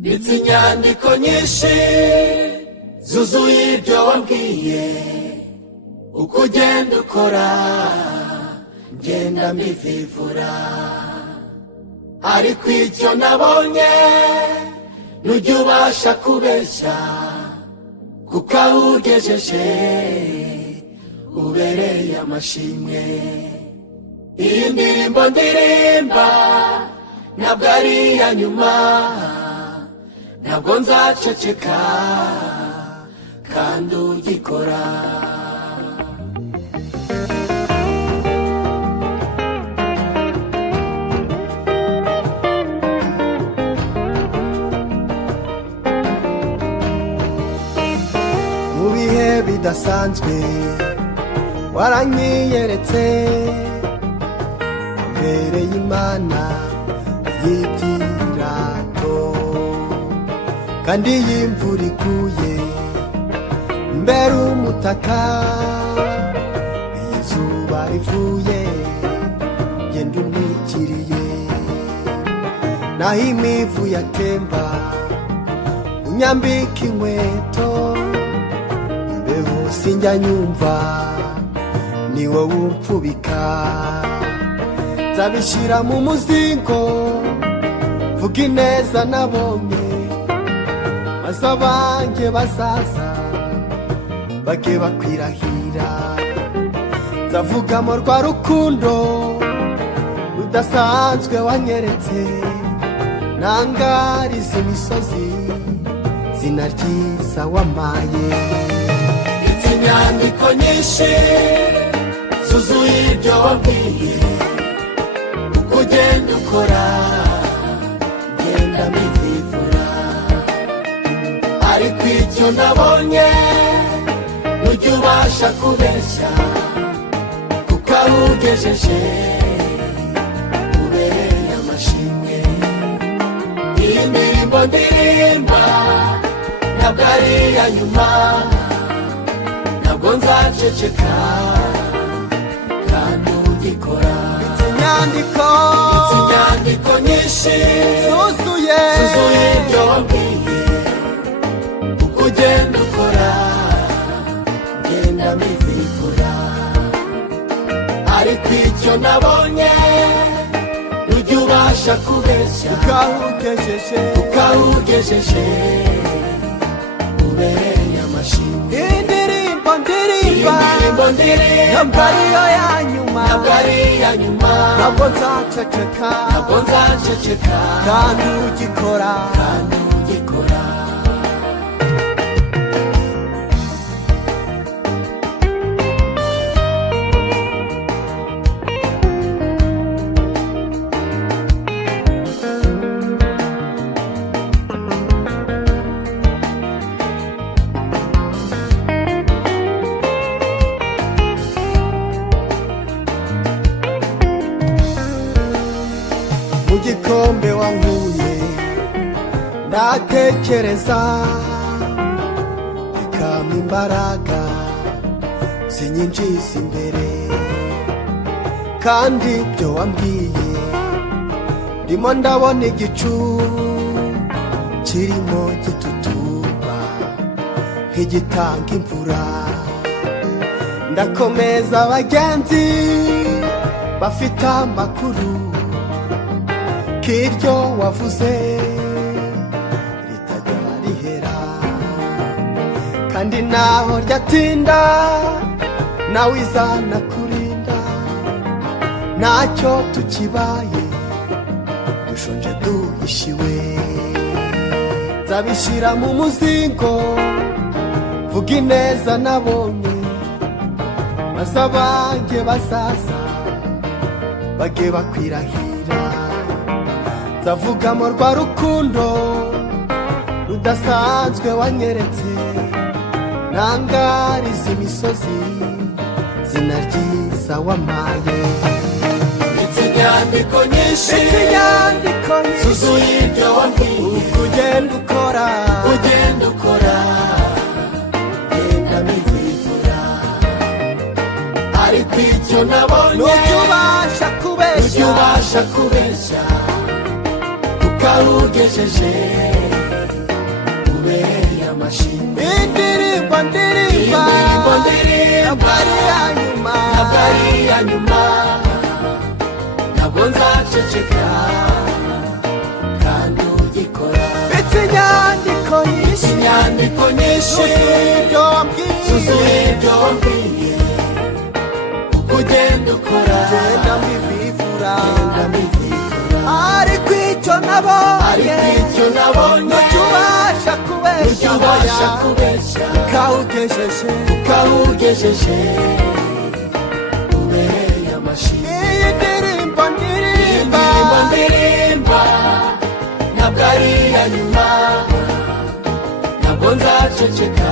ndetse inyandiko nyinshi zuzuye ibyo wambwiye, uko ugenda ukora ngenda mbivivura, ariko icyo nabonye nujya ubasha kubeshya, kuko aho ugejeje ubereye amashimwe. Iyi ndirimbo ndirimba ntabwo ari iya nyuma, ntabwo nzaceceka kandi ugikora. Mu bihe bidasanzwe waranyiyeretse, wambereye Imana y'ibyirato, kandi iyo imvura iguye mbere umutaka, iyo izuba rivuye genda untwikiriye, naho imivu yatemba unyambika inkweto, imbeho sinjya nyumva ni wowe umfubika. Nzabishyira mu muzingo vuga ineza nabonye, maze abanjye bazaza bage bakwirahira. Nzavugamo rwa rukundo rudasanzwe wanyeretse, nangariza imisozi zina ryiza wampaye. Ndetse inyandiko nyinshi zuzuye ibyo wambwiye, uko ugenda ukora ngenda mbivivura, ariko icyo nabonye nujya ubasha kubeshya, kuko aho ugejeje ubereye amashimwe. Iyi ndirimbo ndirimba ntabwo ari iya nyuma, ntabwo nzaceceka kandi ugikora. Inyandiko nyinshi zuzuye ibyo wambwiye, uko ugenda ukora ngenda mbivivura, ariko icyo nabonye nujya ubasha kubeshya, kuko aho ugejeje ubereye amashimwe. Indirimbo ndirimba ntabwo ariyo ya nyuma, ntabwo nzaceceka kandi ugikora. Mu gikombe wankuye ndatekereza, bikampa imbaraga zinyinjiza imbere, kandi ibyo wambwiye ndimo ndabona igicu kirimo gitutumba nk'igitanga imvura. Ndakomeza abagenzi bafite amakuru k'iryo wavuze ritajya rihera, kandi naho ryatinda nawe izana kurinda. Ntacyo tukibaye dushonje duhishiwe, nzabishyira mu muzingo vuga ineza nabonye, maze abanjye bazaza bage bakwirahira. Nzavugamo rwa rukundo rudasanzwe wanyeretse, nangariza imisozi zina ryiza wampaye. Ndetse inyandiko nyinshi zuzuye ibyo wambwiye, uko ugenda ukora ngenda mbivivura, ariko icyo nabonye nujya ubasha kubeshya, kuko aho ugejeje amashimwe. indirimbo ndirimba Indirimbo ndirimba ntabwo ari iya nyuma, ntabwo ari iya nyuma, ntabwo nzaceceka kandi ugikora. mfite inyandiko nyinshi, Inyandiko nyinshi zuzuye ibyo wambwiye, zuzuye ibyo wambwiye, uko ugenda ukora genda mbivivura, genda mbivivura. ariko icyo nabonye, Ariko icyo nabonye ntujya ubasha kubeshya, ujya ubasha kubeshya kawugejeje ukawugejeje ubereye amashimwe. iyi ndirimbo ndirimba Indirimbo ndirimba ntabwo ari iya nyuma, ntabwo nzaceceka